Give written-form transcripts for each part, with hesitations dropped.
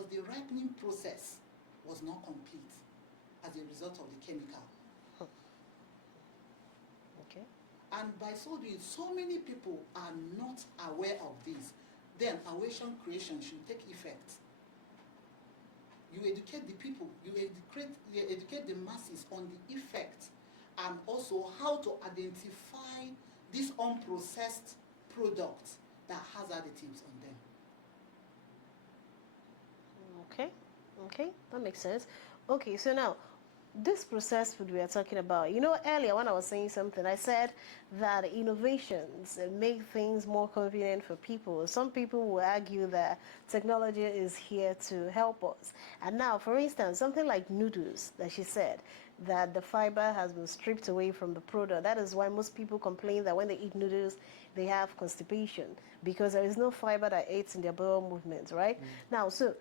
because the ripening process was not complete as a result of the chemical. Okay. And by so doing, so many people are not aware of this. Then awation creation should take effect. You educate the people, you educate the masses on the effect and also how to identify this unprocessed product that has additives on them. Okay, that makes sense. Okay, so now, this processed food we are talking about, earlier when I was saying something, I said that innovations make things more convenient for people. Some people will argue that technology is here to help us. And now, for instance, something like noodles, that she said, that the fiber has been stripped away from the product. That is why most people complain that when they eat noodles, they have constipation, because there is no fiber that aids in their bowel movements, right? Now, so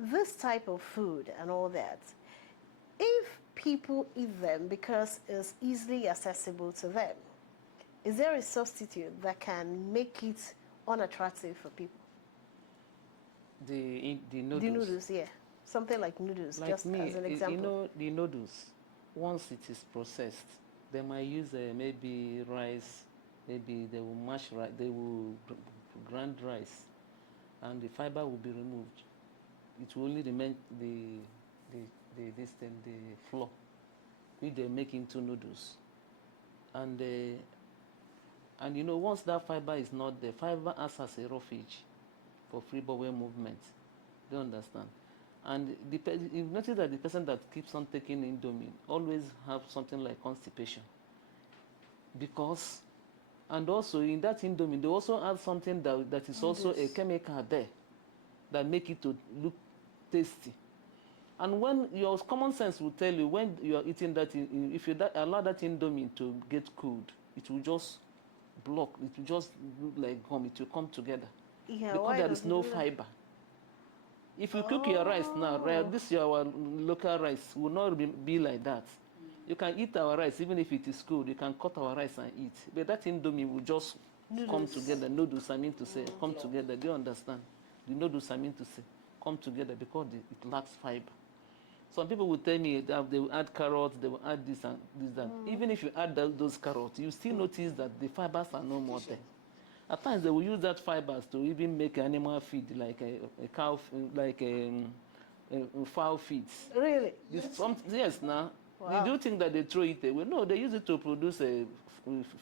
this type of food and all that, if people eat them because it's easily accessible to them, is there a substitute that can make it unattractive for people? The noodles. The noodles, yeah. Something like noodles, Like just as an example. the noodles, once it is processed, they might use maybe rice, maybe they will mash rice, they will grind rice, and the fiber will be removed. It will only remain the flour, which they make into noodles. And once that fiber is not there, fiber acts as a refuge for free bowel movement. Do you understand? And you notice that the person that keeps on taking Indomie always have something like constipation. And also in that Indomie, they also add something that is also a chemical there that make it to look tasty. And when your common sense will tell you, when you are eating that, if you allow that Indomie to get cooled, it will just block, it will just look like gum, it will come together. Yeah, because there is no fiber. If you cook your rice now, this our local rice will not be like that. You can eat our rice, even if it is cold, you can cut our rice and eat. But that Indomie will just come together. Noodles, I mean to say, come together. Do you understand? The noodles, I mean to say, come together because it lacks fiber. Some people will tell me that they will add carrots, they will add this and this, that. Even if you add those carrots, you still notice that the fibers are no more there. At times, they will use that fibers to even make animal feed, like a cow, like a fowl feeds. Really? Yes, now. Wow. Do you think that they throw it away? No, they use it to produce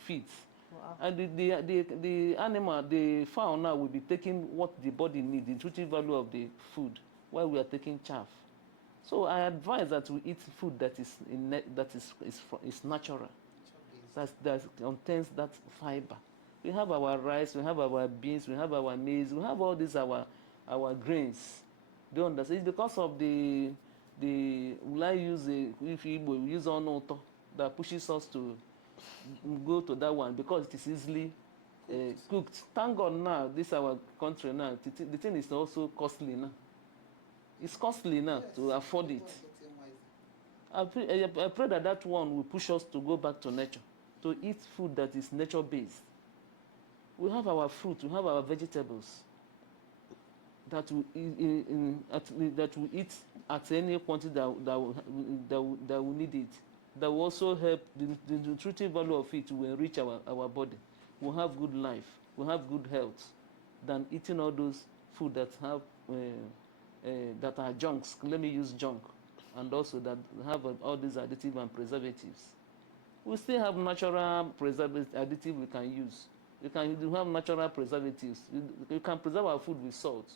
feeds. Wow. And the animal, the fowl now will be taking what the body needs, the nutritive value of the food, while we are taking chaff. So I advise that we eat food that is natural, that contains that fiber. We have our rice, we have our beans, we have our maize, we have all these our grains. Do you understand? It's because of if we use onoto that pushes us to go to that one, because it is easily cooked. Thank God now, this our country now, the thing is also costly now. It's costly now to afford it. I pray that one will push us to go back to nature, to eat food that is nature-based. We have our fruit, we have our vegetables that we eat at any quantity that we need it. That will also help the nutritive value of it to enrich our body. We'll have good life, we'll have good health, than eating all those food that have that are junks. Let me use junk, and also that have all these additives and preservatives. We still have natural preservative additive we can use. You have natural preservatives. You can preserve our food with salt.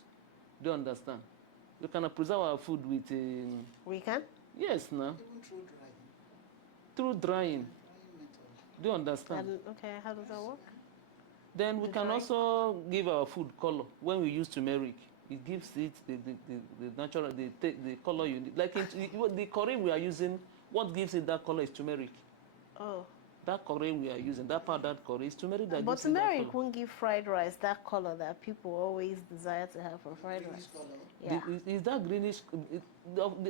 Do you understand? You can preserve our food with. We can? Yes, no. Even through drying. Through drying. Do you understand? Okay, how does that work? Then we can also give our food color. When we use turmeric, it gives it the natural the color you need. Like the curry we are using, what gives it that color is turmeric. Oh. That curry we are using, that powdered curry, is turmeric that but gives it that color. But turmeric won't give fried rice that color that people always desire to have for fried rice. Color. Yeah. Is that greenish?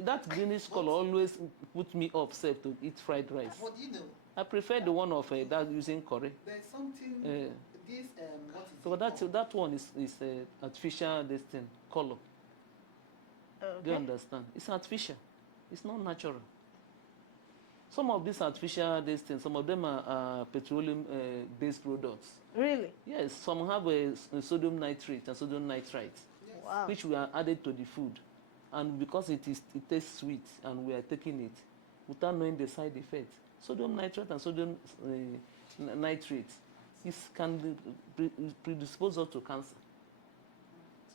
That greenish color always put me upset to eat fried rice. What do you know? I prefer the one of that using curry. There's something. What is so that one is artificial color. Do you Okay. understand? It's artificial. It's not natural. Some of these artificial these things, some of them are petroleum-based products. Really? Yes, some have a sodium nitrate and sodium nitrite, Yes. Wow. which we are added to the food, and because it tastes sweet, and we are taking it without knowing the side effect. Sodium nitrate and sodium nitrate can predispose us to cancer.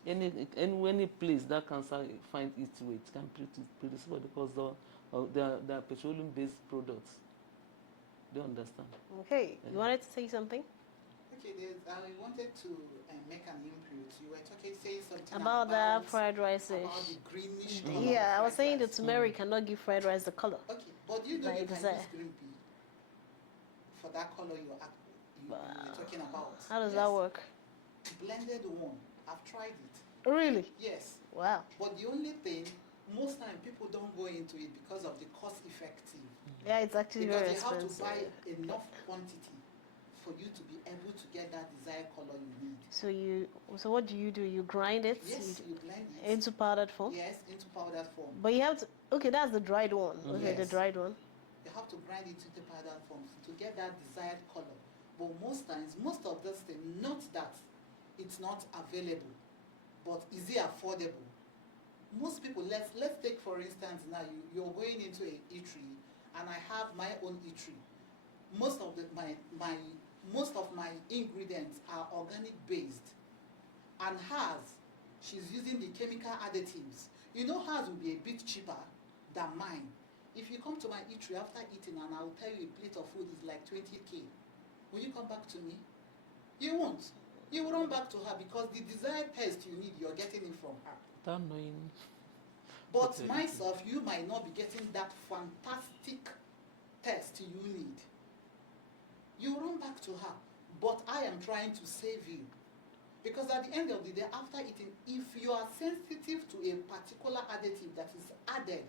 Any place that cancer find its way, it can predispose because they are petroleum-based products. Do you understand? Okay. You wanted to say something Okay, I wanted to make an input. You were saying something about that fried rice about dish? the greenish color. Yeah, of I was fried saying the rice. turmeric cannot give fried rice the color. Okay, but you know Like you can that. use green pea for that color you were talking about. How does Yes. that work? Blended one. I've tried it. Really? Yes. Wow. But the only thing, most time people don't go into it because of the cost effective. Yeah, it's actually Because very you have to expensive. buy enough quantity for you to be able to get that desired color you need. So what do? You grind it Yes, you blend it. into powdered form? Yes, into powdered form. But you have to, okay, that's the dried one. Okay, the Yes. dried one. You have to grind it into powdered form to get that desired color. But most times, most of this thing, not that it's not available, but is it affordable? Most people, let's take for instance now, you're going into an eatery, and I have my own eatery. Most of my ingredients are organic based, and hers, she's using the chemical additives. You know, hers will be a bit cheaper than mine. If you come to my eatery after eating and I'll tell you a plate of food is like 20K, will you come back to me? You won't. You will run back to her because the desired taste you need, you're getting it from her. Without knowing. But myself, you might not be getting that fantastic taste you need. You run back to her, but I am trying to save you. Because at the end of the day, after eating, if you are sensitive to a particular additive that is added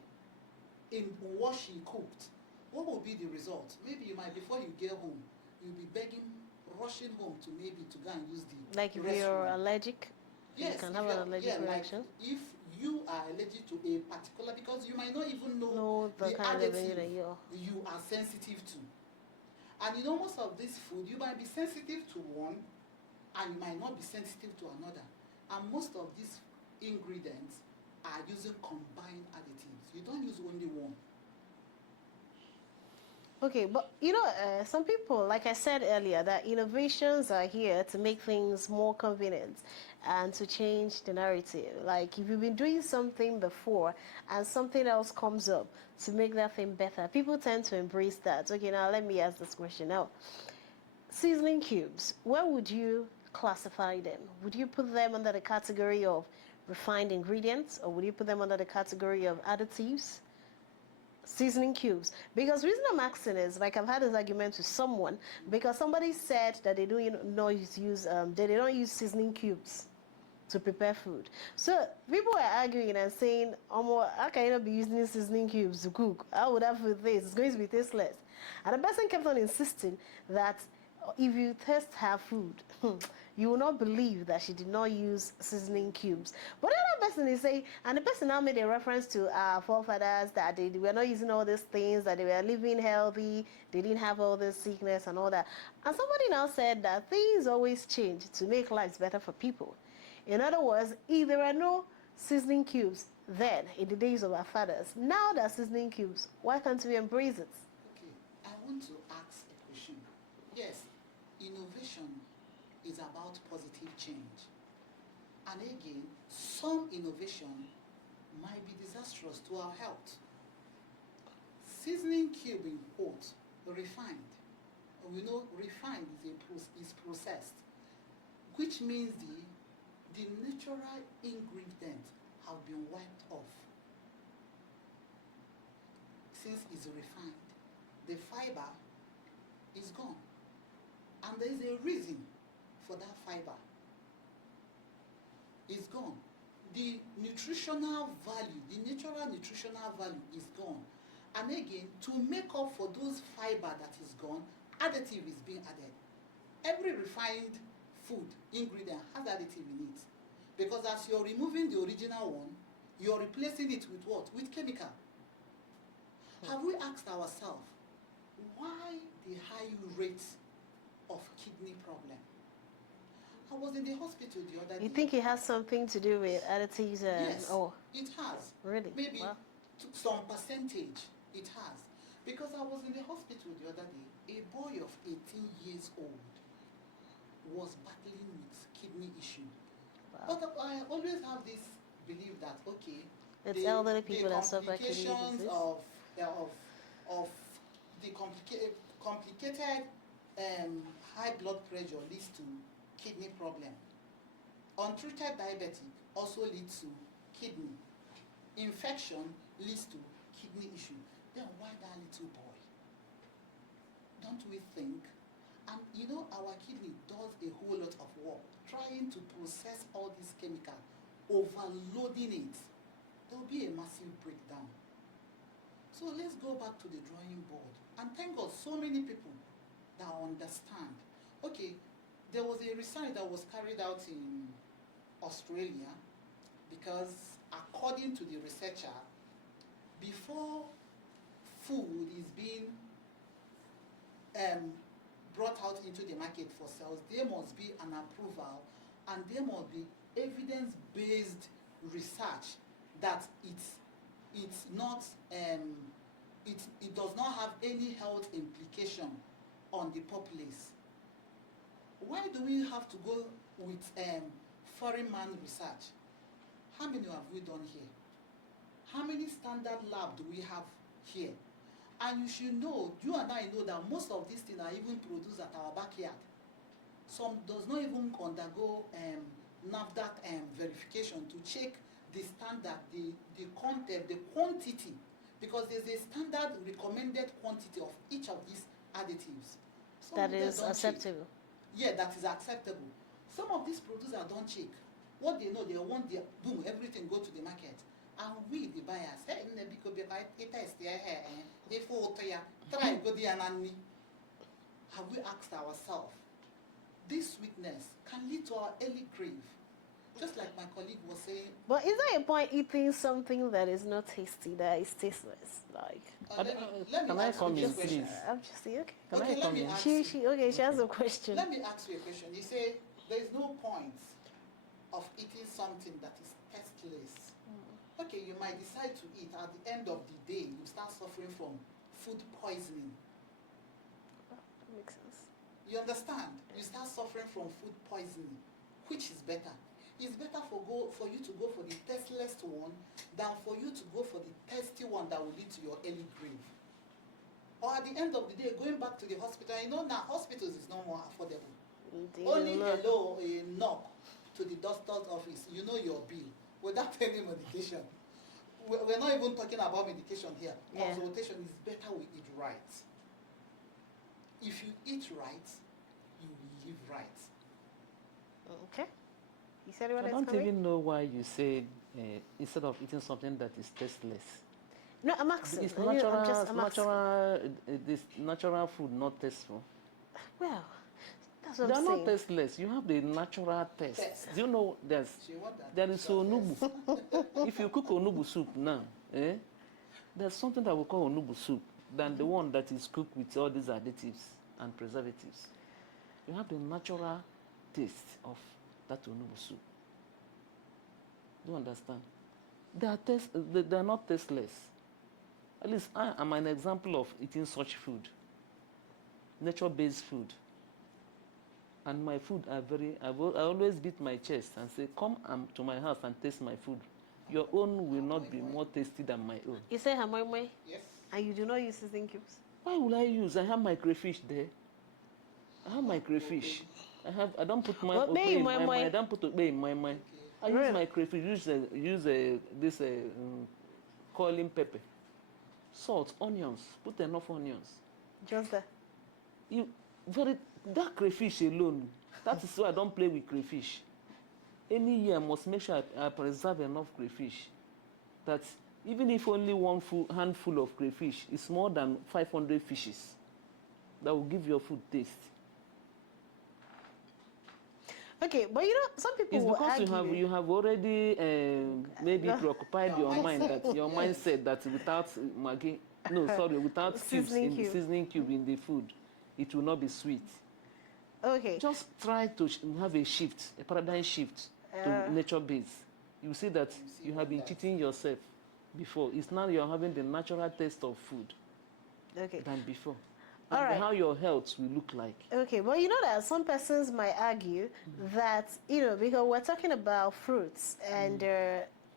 in what she cooked, what will be the result? Maybe you might, before you get home, you'll be rushing home to go and use the Like if restroom. you're allergic, Yes, you can if have you an are- allergic yeah, reaction. Like if you are allergic to a particular, because you might not even know No, the kind of additive that you're. you are sensitive to. And you know, most of this food, you might be sensitive to one, and you might not be sensitive to another. And most of these ingredients are using combined additives. You don't use only one. Okay, but some people, like I said earlier, that innovations are here to make things more convenient and to change the narrative. Like if you've been doing something before and something else comes up to make that thing better, people tend to embrace that. Okay, now let me ask this question now. Seasoning cubes, where would you classify them? Would you put them under the category of refined ingredients, or would you put them under the category of additives? Seasoning cubes, because the reason I'm asking is, like, I've had this argument with someone because somebody said that they don't use seasoning cubes to prepare food. So people were arguing and saying, how can you not be using seasoning cubes to cook? How would that food taste? It's going to be tasteless. And the person kept on insisting that if you test her food, you will not believe that she did not use seasoning cubes. But the other person is saying, and the person now made a reference to our forefathers, that they were not using all these things, that they were living healthy, they didn't have all this sickness and all that. And somebody now said that things always change to make lives better for people. In other words, if there were no seasoning cubes then, in the days of our fathers, now there are seasoning cubes, why can't we embrace it? Okay, I want to ask a question. Yes, innovation is about positive change. And again, some innovation might be disastrous to our health. Seasoning cube in quote, refined. We know refined is processed, which means the natural ingredients have been wiped off. Since it's refined, the fiber is gone. And there is a reason for that fiber. It's gone. The nutritional value, the natural nutritional value is gone. And again, to make up for those fiber that is gone, additive is being added. Every refined food ingredient has additive in it. Because as you're removing the original one, You're replacing it with what? With chemical. Have we asked ourselves, why the high rate of kidney problem? I was in the hospital the other day. You think it has something to do with additives and Yes, it has. Really? Maybe Wow. to some percentage it has. Because I was in the hospital the other day, a boy of 18 years old was battling with kidney issue. Wow. But I always have this belief that, okay, It's elderly people that suffer kidney complications disease. of the complicated high blood pressure leads to kidney problem. Untreated diabetes also leads to kidney. Infection leads to kidney issue. Then why that little boy? Don't we think? And you know, our kidney does a whole lot of work trying to process all these chemicals, overloading it. There will be a massive breakdown. So let's go back to the drawing board. And thank God, so many people that understand. Okay, there was a research that was carried out in Australia because according to the researcher, before food is being brought out into the market for sales, there must be an approval and there must be evidence-based research that it's not it does not have any health implication on the populace. Why do we have to go with foreign man research? How many have we done here? How many standard lab do we have here? And you should know, you and I know that most of these things are even produced at our backyard. Some does not even undergo NAFDAC verification to check the standard, the content, the quantity, because there's a standard recommended quantity of each of these additives. Some That of them is don't acceptable. check. Yeah, that is acceptable. Some of these producers don't check. What they know, they want their boom, everything go to the market. And we, the buyers, hey, try go there and have we asked ourselves, this sweetness can lead to our early grave. Just like my colleague was saying. But is there a point eating something that is not tasty, that is tasteless? Like, Let me can I ask you come this in, question. please? I'm just saying, okay. Can Okay, I let come me in? ask She has a question. Let me ask you a question. You say there is no point of eating something that is tasteless. Okay, you might decide to eat. At the end of the day, you start suffering from food poisoning. That makes sense. You understand? You start suffering from food poisoning. Which is better? It's better for you to go for the tasteless one than for you to go for the tasty one that will lead to your early grave. Or at the end of the day, going back to the hospital, you know now hospitals is no more affordable. Only hello, a knock to the doctor's office, you know your bill, without any medication. We're not even talking about medication here. Yeah. Consultation is better we eat right. If you eat right, you will live right. Okay. You said what I is don't coming? even know why you said instead of eating something that is tasteless. No, I'm asking. It's I'm natural, asking. this natural food, not tasteful. Well, that's what They are I'm not saying. tasteless. You have the natural taste. Taste. Do you know She want that there is short onubu? If you cook onubu soup now, there's something that we call onubu soup than the one that is cooked with all these additives and preservatives. You have the natural taste of that onubu soup. Do you understand? They are not tasteless. At least I am an example of eating such food, nature-based food. And my food are I always beat my chest and say, come to my house and taste my food. Your own will not be more tasty than my own. You say hamoy, Yes. and you do not use seasoning cubes. Why will I use? I have my crayfish there. I have my crayfish. I don't put my But okpe in my moi. I don't put okpe in my mind. I use Really? my crayfish. This calling pepper, salt, onions. Put enough onions. Just that. That crayfish alone. That is why I don't play with crayfish. Any year I must make sure I preserve enough crayfish. That even if only one handful of crayfish is more than 500 fishes, that will give your food taste. Okay, but some people It's will because argue. you have already maybe No. preoccupied Your your mind mindset. that your Yes. mindset that without Maggi, no, sorry, without cubes Seasoning in the cube. seasoning cube in the food, it will not be sweet. Okay. Just try to have a shift, a paradigm shift to Uh, nature base. You see that You see you have been wonders. cheating yourself before. It's now you're having the natural taste of food okay. than before. All And right. how your health will look like. Okay, well, you know that some persons might argue that, because we're talking about fruits and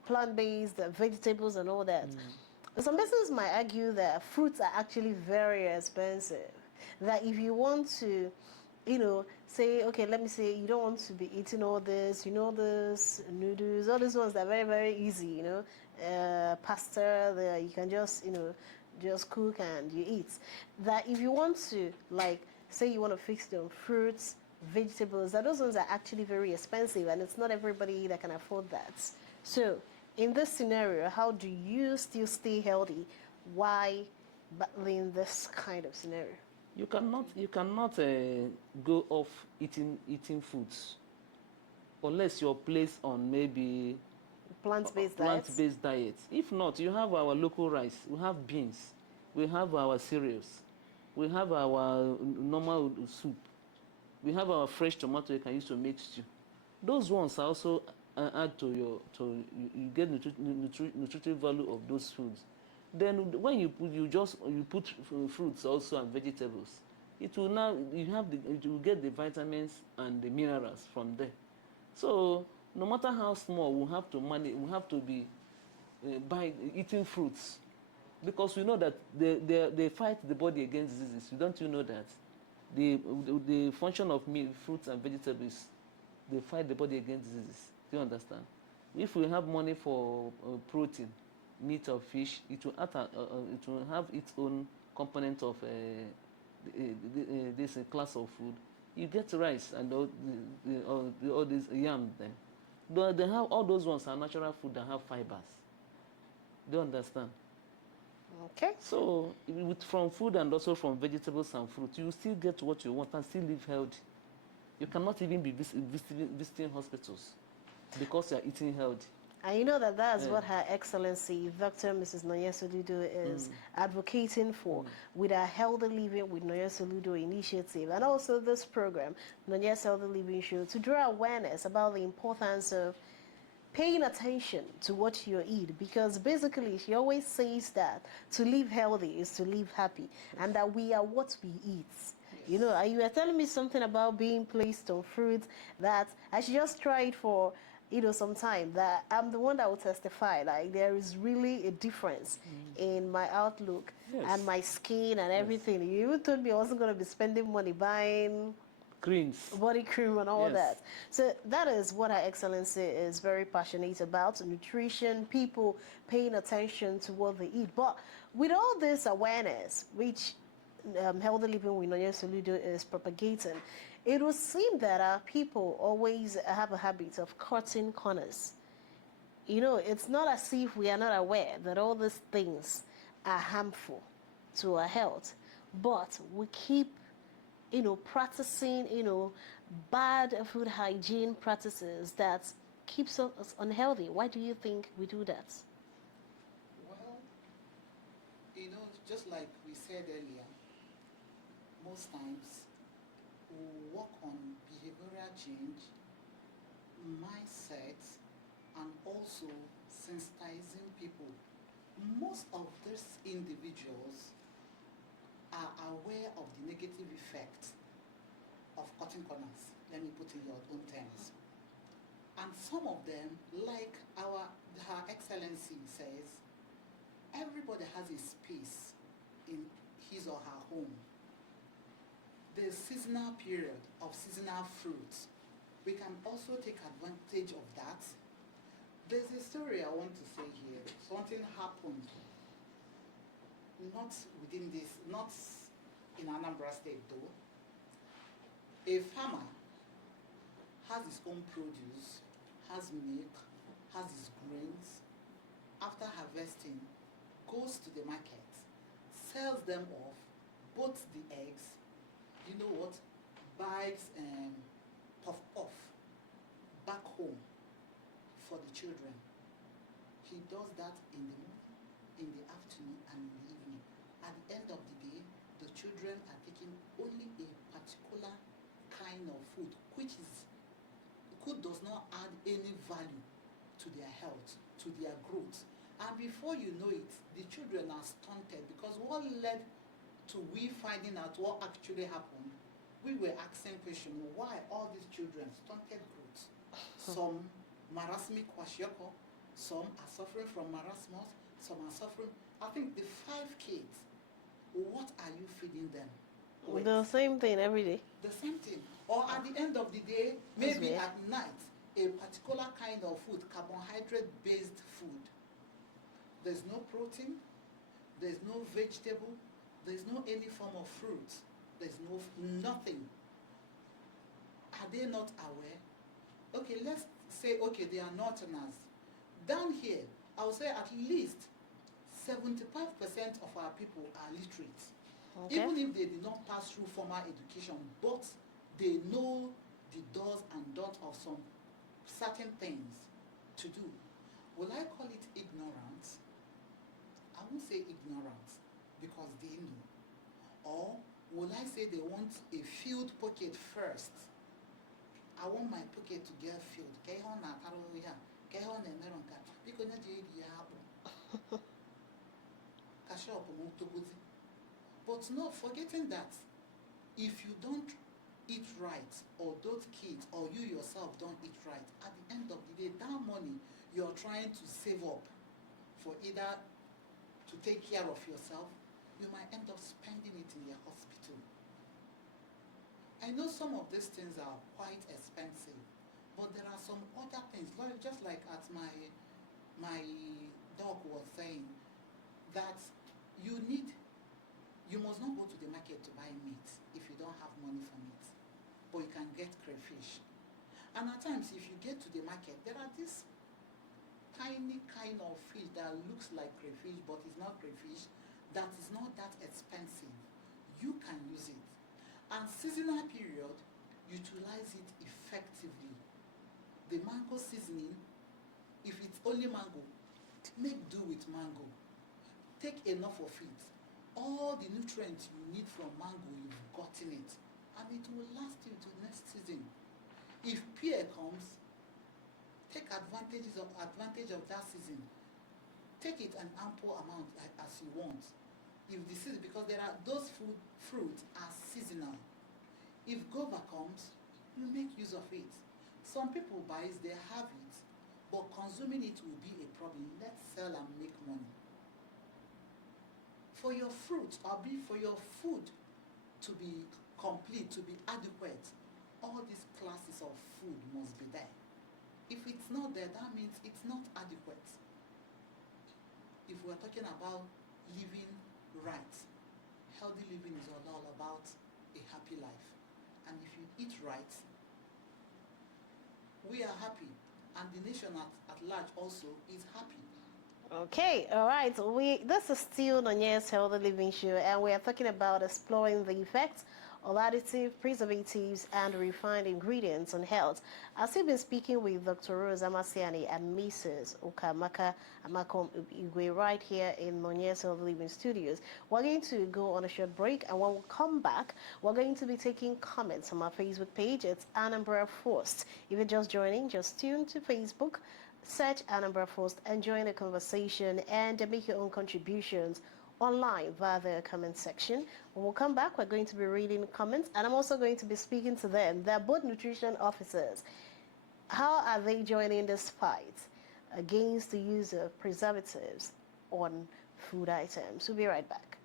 plant-based vegetables and all that. Some persons might argue that fruits are actually very expensive. That if you want to, say, okay, let me say you don't want to be eating all this, this noodles, all these ones that are very, very easy, pasta, you can just cook and you eat. That if you want to, like, say you want to fix it on fruits, vegetables, that those ones are actually very expensive and it's not everybody that can afford that. So, in this scenario, how do you still stay healthy? Why battling this kind of scenario? You cannot go off eating foods unless you're placed on maybe Plant-based diets? plant-based diet. If not, you have our local rice, we have beans, we have our cereals, we have our normal soup, we have our fresh tomato you can use to make stew. Those ones are also add to you get nutritive value of those foods. Then when you put fruits also and vegetables, it will now you will get the vitamins and the minerals from there. So no matter how small, we have to manage. We have to be by eating fruits because we know that they fight the body against diseases. Don't you know that? The function of meat, fruits and vegetables, they fight the body against diseases. Do you understand? If we have money for protein, meat or fish, it will have its own component of this class of food. You get rice and all these yam then. They have all those ones are natural food that have fibers. Do you understand? Okay. So from food and also from vegetables and fruit, you still get what you want and still live healthy. You cannot even be visiting hospitals because you are eating healthy. And you know that's what Her Excellency Dr. Mrs. Noye Soludo is advocating for with our Healthy Living with Noye Soludo initiative and also this program, Noye's Healthy Living Show, to draw awareness about the importance of paying attention to what you eat, because basically she always says that to live healthy is to live happy and that we are what we eat. And you were telling me something about being placed on fruits that I should just try it for some time, that I'm the one that will testify. Like, there is really a difference in my outlook and my skin and everything. You even told me I wasn't going to be spending money buying Creams. body cream and all Yes. that. So that is what Her Excellency is very passionate about: nutrition, people paying attention to what they eat. But with all this awareness, which Healthy Living with Noye Soludo is propagating, it would seem that our people always have a habit of cutting corners. It's not as if we are not aware that all these things are harmful to our health, but we keep practicing, bad food hygiene practices that keeps us unhealthy. Why do you think we do that? Well, just like we said earlier, most times we work on behavioral change, mindset, and also sensitizing people. Most of these individuals are aware of the negative effect of cutting corners. Let me put in your own terms. And some of them, like Her Excellency says, everybody has a space in his or her home. The seasonal period of seasonal fruits, we can also take advantage of that. There's a story I want to say here. Something happened, not in Anambra State though. A farmer has his own produce, has milk, has his grains. After harvesting, goes to the market, sells them off, both the eggs, buys puff off back home for the children. He does that in the morning, in the afternoon, and in the evening. At the end of the day, the children are taking only a particular kind of food, which does not add any value to their health, to their growth. And before you know it, the children are stunted, because what led to we finding out what actually happened, we were asking questions, why all these children stunted growth? Some marasmic kwashiorkor, some are suffering from marasmus, some are suffering. I think the 5 kids, what are you feeding them with? The same thing every day. The same thing. Or at the end of the day, maybe at night, a particular kind of food, carbohydrate-based food. There's no protein, there's no vegetable, there's no any form of fruit, there's nothing. Are they not aware? Okay, let's say, okay, they are northerners. Down here, I would say at least 75% of our people are literate. Okay. Even if they did not pass through formal education, but they know the do's and don'ts of some certain things to do. Will I call it ignorance? I won't say ignorance, because they know. Or will I say they want a filled pocket first? I want my pocket to get filled. But not forgetting that if you don't eat right, or those kids, or you yourself don't eat right, at the end of the day, that money you're trying to save up for either to take care of yourself, you might end up spending it in the hospital. I know some of these things are quite expensive, but there are some other things, just like as my doc was saying, that you must not go to the market to buy meat if you don't have money for meat, but you can get crayfish. And at times, if you get to the market, there are these tiny kind of fish that looks like crayfish, but it's not crayfish, that is not that expensive. You can use it. And seasonal period, utilize it effectively. The mango seasoning, if it's only mango, make do with mango. Take enough of it. All the nutrients you need from mango, you've gotten it. And it will last you to next season. If pear comes, take advantage of that season. Take it an ample amount as you want. If the season, because there are those fruits are seasonal. If guava comes, you make use of it. Some people buy it, they have it, but consuming it will be a problem. Let's sell and make money. For your fruit, or be for your food to be complete, to be adequate, all these classes of food must be there. If it's not there, that means it's not adequate. If we're talking about living right, healthy living is all about a happy life. And if you eat right, we are happy, and the nation at large also is happy. Okay, all right. This is still Nonye's Healthy Living Show, and we are talking about exploring the effects of additives, preservatives, and refined ingredients on health. As we've been speaking with Dr. Rose Amasiani and Mrs. Ukamaka Amakom Igwe right here in Nonye's Healthy Living Studios, we're going to go on a short break, and when we come back, we're going to be taking comments on our Facebook page. It's Anambra First. If you're just joining, just tune to Facebook, search Anambra First, and join the conversation and make your own contributions online via the comment section. When we come back, we're going to be reading comments, and I'm also going to be speaking to them. They're both nutrition officers. How are they joining this fight against the use of preservatives on food items? We'll be right back.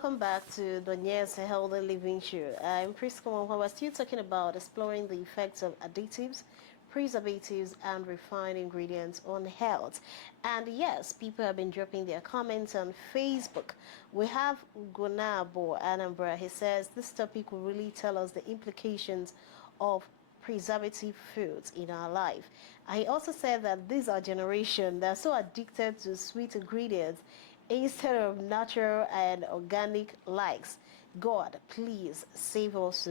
welcome back to Donye's Healthy Living Show. I'm Prisca Mwamba. We're still talking about exploring the effects of additives, preservatives, and refined ingredients on health. And yes, people have been dropping their comments on Facebook. We have Gunabo Anambra. He says this topic will really tell us the implications of preservative foods in our life. And he also said that this our generation, they're so addicted to sweet ingredients instead of natural and organic likes. God, please save us.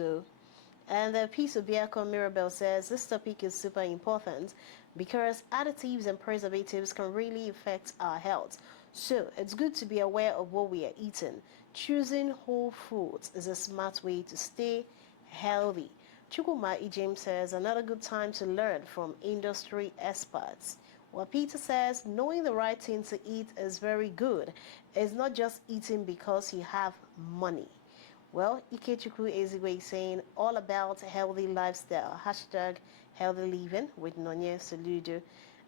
And the piece of Biako Mirabel says this topic is super important because additives and preservatives can really affect our health. So it's good to be aware of what we are eating. Choosing whole foods is a smart way to stay healthy. Chukuma James says another good time to learn from industry experts. Well, Peter says knowing the right thing to eat is very good. It's not just eating because you have money. Well, Ikechukwu Ezigwe is saying all about healthy lifestyle. Hashtag healthy living with Nonye Saludo.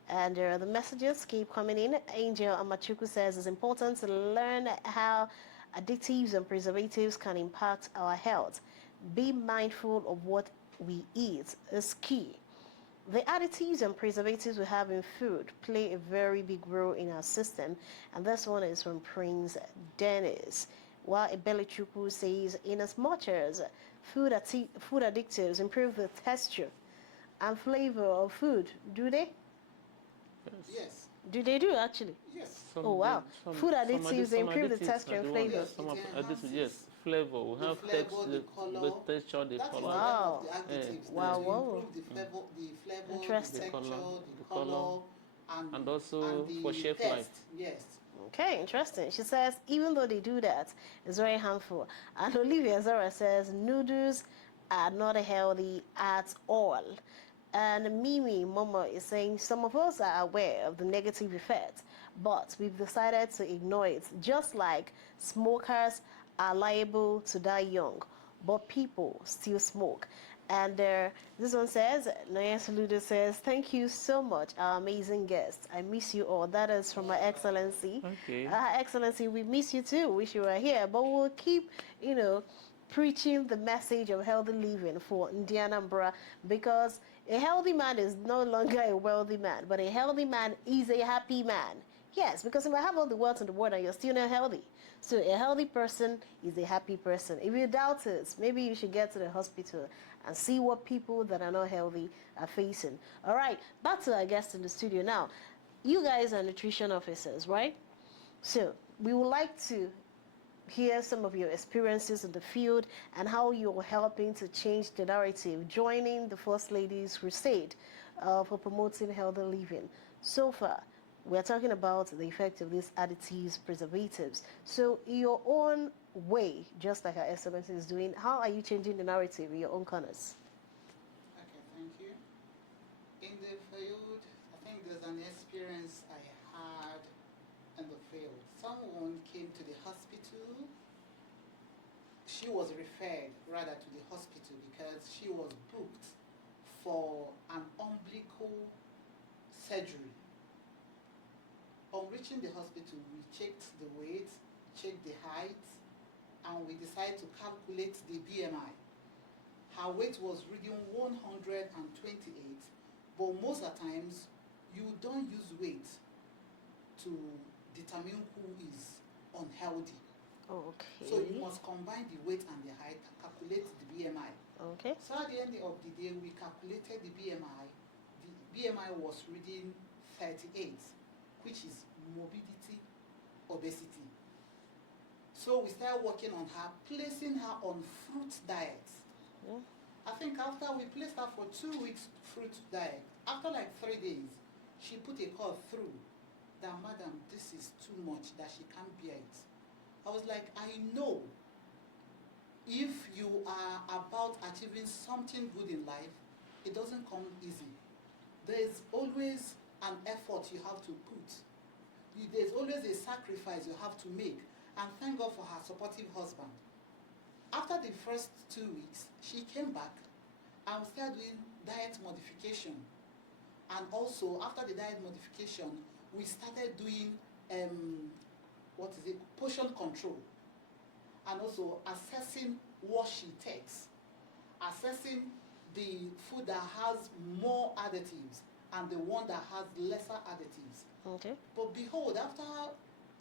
And the messages keep coming in. Angel Amachuku says it's important to learn how additives and preservatives can impact our health. Be mindful of what we eat is key. The additives and preservatives we have in food play a very big role in our system, and this one is from Prince Dennis. While Ebelichukwu says, in as much as food additives improve the texture and flavor of food, do they? Yes. Do they do actually? Yes. Oh wow. Food additives improve the texture and flavor. Yes, Some of it additives, yes, enhances flavor. We the have flavor, the color. texture, the That is color. the aim of the Yeah. additives. Wow, To wow. improve the flavor, the Interesting. texture, The the color, color, and also the for shelf taste. life. Yes. Okay, interesting. She says even though they do that, it's very harmful. And Olivia Zara says noodles are not healthy at all. And Mimi Momo is saying some of us are aware of the negative effects, but we've decided to ignore it. Just like smokers are liable to die young, but people still smoke. And this one says, Noya Saludo says, thank you so much, our amazing guests. I miss you all. That is from Her Excellency. Okay. Her Excellency, we miss you too. Wish you were here. But we'll keep, preaching the message of healthy living for Indianambra because a healthy man is no longer a wealthy man, but a healthy man is a happy man. Yes, because you might have all the wealth in the world and you're still not healthy. So a healthy person is a happy person. If you doubt it, maybe you should get to the hospital and see what people that are not healthy are facing. All right, back to our guest in the studio now. You guys are nutrition officers, right? So we would like to hear some of your experiences in the field and how you're helping to change the narrative, joining the First Lady's crusade for promoting healthy living. So far, we're talking about the effect of these additives, preservatives. So in your own way, just like our Excellency is doing, how are you changing the narrative in your own corners? Okay, thank you. In the field, I think there's an experience I had in the field. Someone came to the hospital. She was referred rather to the hospital because she was booked for an umbilical surgery. On reaching the hospital, we checked the weight, checked the height, and we decided to calculate the BMI. Her weight was reading 128, but most of the times you don't use weight to determine who is unhealthy. Okay. So you must combine the weight and the height and calculate the BMI. Okay. So at the end of the day, we calculated the BMI. The BMI was reading 38, which is morbidity, obesity. So we started working on her, placing her on fruit diet. Yeah. I think after we placed her for 2 weeks fruit diet, after like 3 days, she put a call through that, madam, this is too much, that she can't bear it. I was like, I know if you are about achieving something good in life, it doesn't come easy. There's always an effort you have to put. There's always a sacrifice you have to make. And thank God for her supportive husband. After the first 2 weeks, she came back and started doing diet modification. And also, after the diet modification, we started doing, portion control. and also assessing what she takes, assessing the food that has more additives and the one that has lesser additives. Okay. But behold, after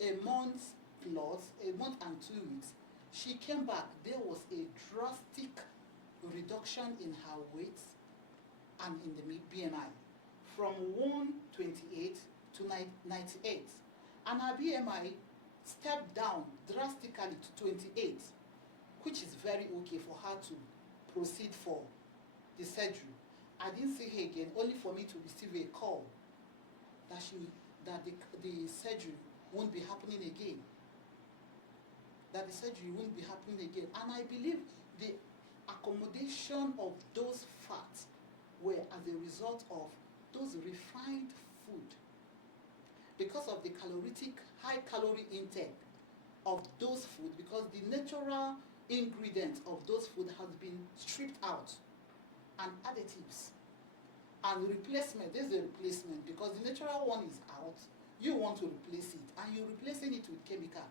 a month plus, a month and 2 weeks, she came back. There was a drastic reduction in her weight and in the BMI from 128 to 98. And her BMI stepped down drastically to 28, which is very okay for her to proceed for the surgery. I didn't see her again, only for me to receive a call that the surgery won't be happening again. That the surgery won't be happening again. And I believe the accommodation of those fats were as a result of those refined food. Because of the high calorie intake of those food, because the natural ingredients of those food has been stripped out, and additives and replacement. There's a replacement because the natural one is out. You want to replace it, and you're replacing it with chemical,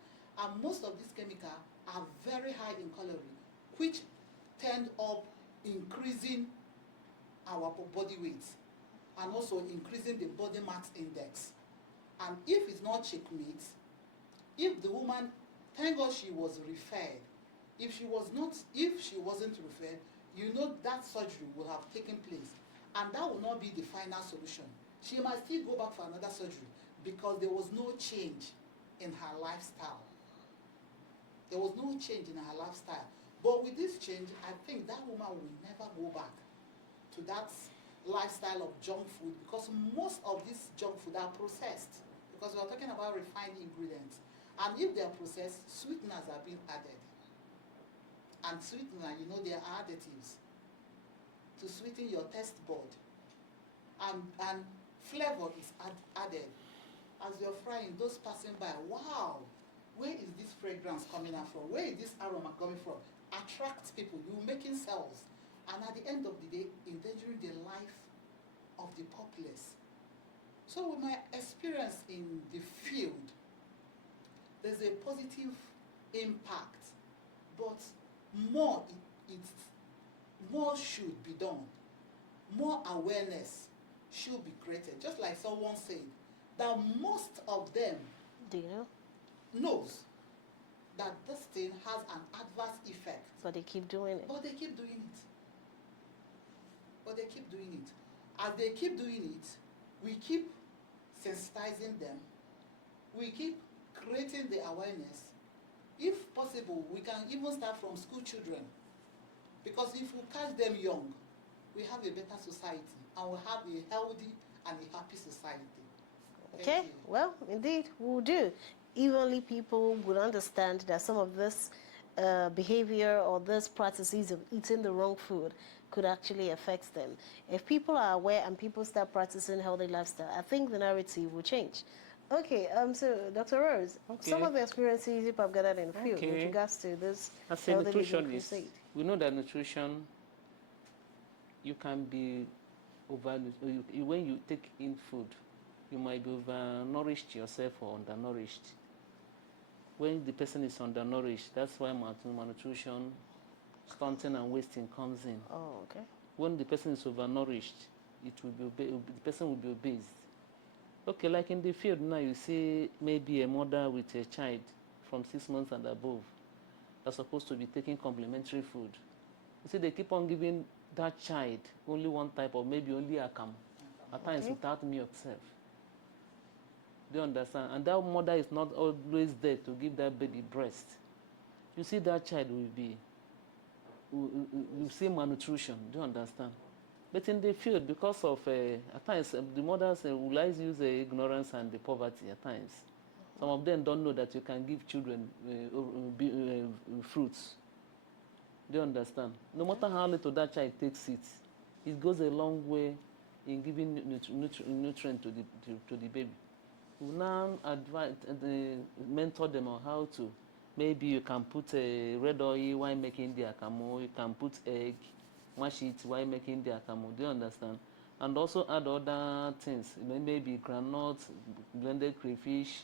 and most of these chemicals are very high in calorie, which tend up increasing our body weight and also increasing the body mass index. And if it's not checkmate, if the woman, thank God she was referred, if she wasn't referred, you know that surgery will have taken place, and that will not be the final solution. She might still go back for another surgery because there was no change in her lifestyle. There was no change in her lifestyle. But with this change, I think that woman will never go back to that lifestyle of junk food, because most of these junk food are processed, because we are talking about refined ingredients. And if they are processed, sweeteners are being added. And sweetener, you know, there are additives to sweeten your taste bud. And flavor is added. As you're frying, those passing by, wow, where is this fragrance coming out from? Where is this aroma coming from? Attracts people. You're making sales. And at the end of the day, endangering the life of the populace. So with my experience in the field, there's a positive impact, but more should be done. More awareness should be created. Just like someone said, that most of them knows that this thing has an adverse effect. But they keep doing it. But they keep doing it. As they keep doing it, we keep sensitizing them. We keep creating the awareness. If possible, we can even start from school children. Because if we catch them young, we have a better society, and we have a healthy and a happy society. Okay, well, indeed, we'll do. Evenly, people will understand that some of this behavior or this practices of eating the wrong food could actually affect them. If people are aware and people start practicing healthy lifestyle, I think the narrative will change. Okay, so Dr. Rose, some of the experiences you have gathered in the field with regards to this as a healthy living nutritionist, crusade. we know that nutrition, you can be when you take in food, you might be overnourished yourself or undernourished. When the person is undernourished, that's why malnutrition, stunting and wasting comes in. Oh, okay. When the person is overnourished, the person will be obese. Okay, like in the field now, you see maybe a mother with a child from 6 months and above are supposed to be taking complementary food. You see, they keep on giving that child only one type, or maybe only akam, at times without milk self. Do you understand? And that mother is not always there to give that baby breast. You see, that child will see malnutrition. Do you understand? But in the field, because of at times the mothers will use ignorance and the poverty at times. Some of them don't know that you can give children fruits. Do you understand? No matter how little that child takes it, it goes a long way in giving nutrient to the baby. We now mentor them on how to. Maybe you can put red oil while making the akamo. You can put egg, mash it while making the akamo. Do you understand? And also add other things. Maybe granules, blended crayfish,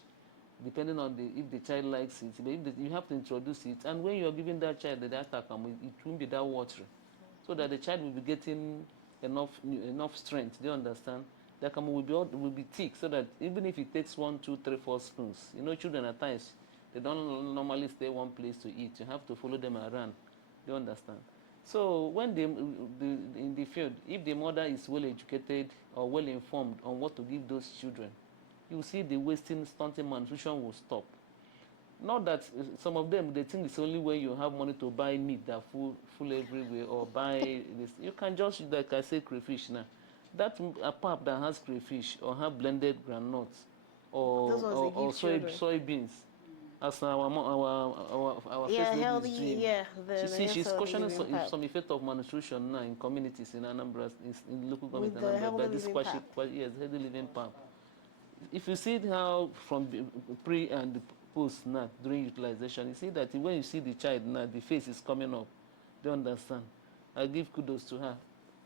depending on if the child likes it. But you have to introduce it, and when you are giving that child the data, it won't be that watery, so that the child will be getting enough strength. Do you understand? That will be thick, so that even if it takes 1, 2, 3, 4 spoons, children at times they don't normally stay one place to eat. You have to follow them around. Do you understand? So when in the field, if the mother is well educated or well informed on what to give those children, you will see the wasting, stunting, malnutrition will stop. Not that some of them, they think it's only when you have money to buy meat that full everywhere, or buy this. You can just, like I say, crayfish now. That a pap that has crayfish or have blended groundnuts or soybeans, as our yeah, first lady healthy, is doing. yeah. You see, she's healthy cautioning living pap. some effect of malnutrition now in communities in Anambra, in local government With in the Anambra, by healthy this living pap. yes, healthy living pap. If you see how from the pre and the post now during utilization, you see that when you see the child now, the face is coming up. Do you understand? I give kudos to her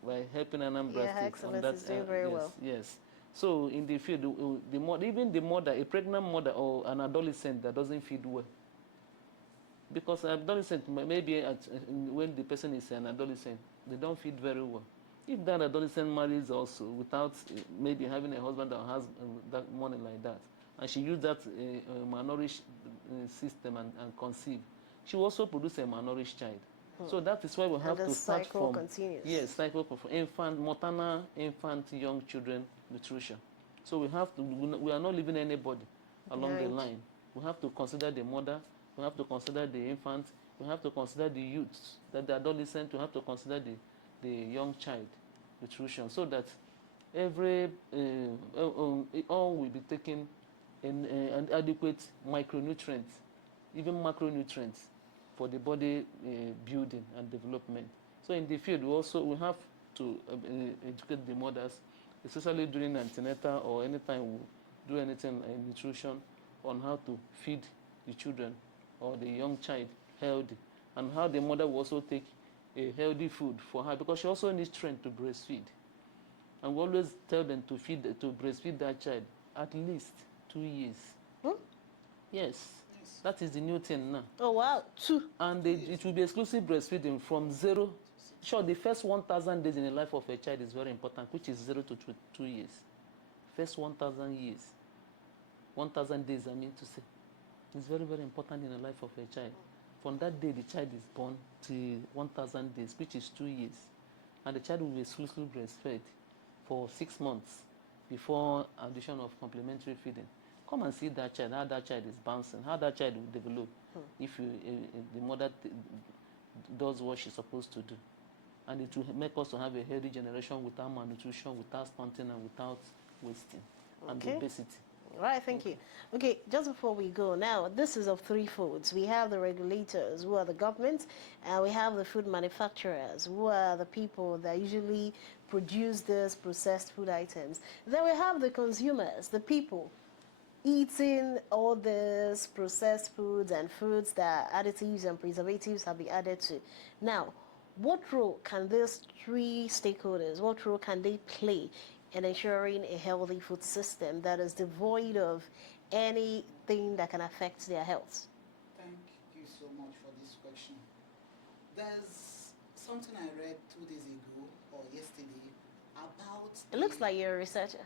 by helping Anambra Yeah, State on that. Excellence is doing very yes, well. yes. So in the field, even the mother, a pregnant mother or an adolescent that doesn't feed well, because adolescent maybe when the person is an adolescent, they don't feed very well. If that adolescent marries also without maybe having a husband that has that money like that, and she used that malnourished system and conceive, she will also produce a malnourished child. So that is why we have to start cycle from continues. Yes, cycle from maternal, infant, young children nutrition. So we have to. We are not leaving anybody along the line. We have to consider the mother. We have to consider the infant. We have to consider the youth, the adolescent. We have to consider the young child nutrition, so that every all will be taken in an adequate micronutrients, even macronutrients, for the body building and development. So in the field, we have to educate the mothers, especially during antenatal or anytime we do anything in nutrition, on how to feed the children or the young child healthy, and how the mother will also take a healthy food for her, because she also needs strength to breastfeed. And we always tell them to breastfeed that child at least 2 years. Yes. That is the new thing now. Oh, wow. 2. And it will be exclusive breastfeeding from 0. Sure, the first 1,000 days in the life of a child is very important, which is 0 to 2 years. First 1,000 years. 1,000 days, I mean to say. It's very, very important in the life of a child. From that day the child is born to 1,000 days, which is 2 years. And the child will be exclusively breastfed for 6 months before addition of complementary feeding. Come and see that child, how that child is bouncing, how that child will develop if the mother does what she's supposed to do. And it will make us to have a healthy generation without malnutrition, without stunting, and without wasting and obesity. All right, thank you. Okay, just before we go, now, this is of 3 folds. We have the regulators, who are the government, and we have the food manufacturers, who are the people that usually produce these processed food items. Then we have the consumers, the people eating all these processed foods and foods that additives and preservatives have been added to. Now, what role can these 3 stakeholders, what role can they play in ensuring a healthy food system that is devoid of anything that can affect their health? Thank you so much for this question. There's something I read 2 days ago or yesterday about... It looks like you're a researcher.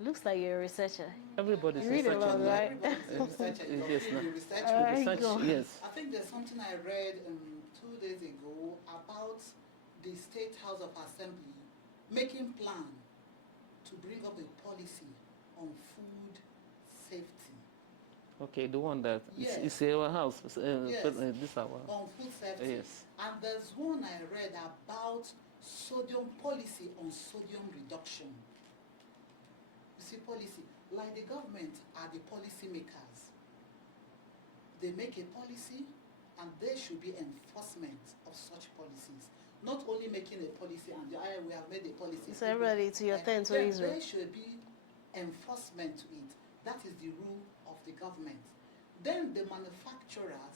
It looks like you're a researcher. Everybody's You read a lot, right? Everybody's a researcher. Yes, Research. yes. I think there's something I read 2 days ago about the State House of Assembly making plan to bring up a policy on food safety. Okay, the one that it's our house. This our house. On food safety. Yes. And there's one I read about sodium policy on sodium reduction. You see, policy, like the government are the policy makers. They make a policy and there should be enforcement of such policies. Not only making a policy and we have made a policy. So everybody to your tent, so Israel. There should be enforcement to it. That is the rule of the government. Then the manufacturers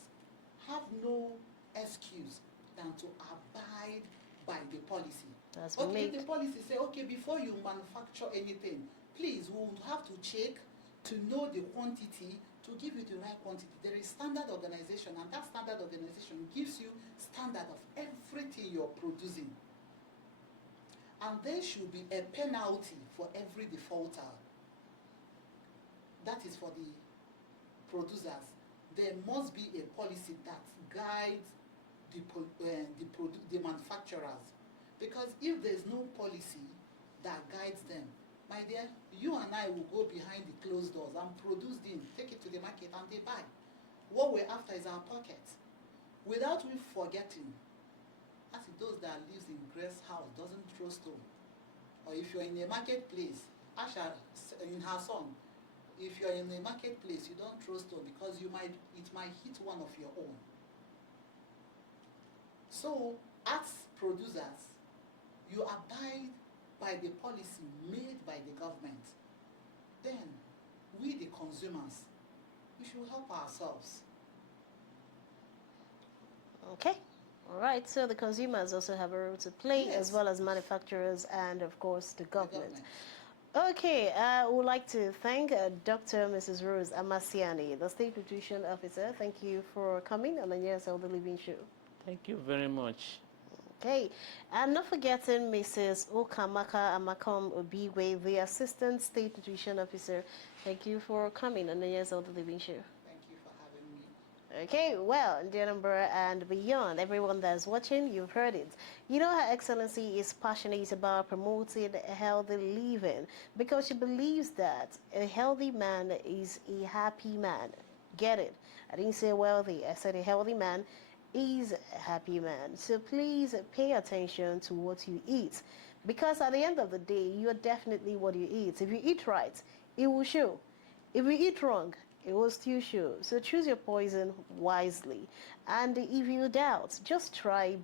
have no excuse than to abide by the policy. The policy say, okay, before you manufacture anything, please, we will have to check to know the quantity, to give you the right quantity. There is standard organization, and that standard organization gives you standard of everything you're producing. And there should be a penalty for every defaulter. That is for the producers. There must be a policy that guides the manufacturers. Because if there's no policy that guides them, my dear, you and I will go behind the closed doors and produce them, take it to the market, and they buy. What we're after is our pocket. Without we forgetting, as those that lives in Grace house doesn't throw stone. Or if you're in a marketplace, Asha in her song, if you're in a marketplace, you don't throw stone because it might hit one of your own. So, as producers, you abide by the policy made by the government. Then, we the consumers, we should help ourselves. Okay. All right. So the consumers also have a role to play, Yes. as well as manufacturers and, of course, the government. Okay, I would like to thank Dr. Mrs. Rose Amasiani, the State Nutrition Officer. Thank you for coming on the Yes Healthy Living Show. Thank you very much. Okay, and not forgetting Mrs. Okamaka Amakom Obiwe, the Assistant State Nutrition Officer. Thank you for coming on the Yes Healthy Living Show. Thank you for having me. Okay, well, dear number and beyond, everyone that's watching, you've heard it. You know Her Excellency is passionate about promoting a healthy living because she believes that a healthy man is a happy man. Get it? I didn't say wealthy, I said a healthy man is a happy man. So please pay attention to what you eat, because at the end of the day, you are definitely what you eat. If you eat right, it will show. If you eat wrong, it will still show. So choose your poison wisely. And if you doubt, just try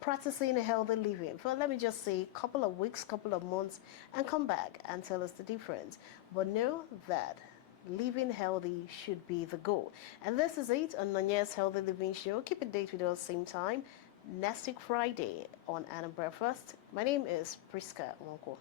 practicing a healthy living for, let me just say, a couple of weeks, couple of months, and come back and tell us the difference. But know that living healthy should be the goal. And this is it on Nanya's Healthy Living Show. Keep a date with us same time next week Friday on Anna Breakfast. My name is Priska Wonko.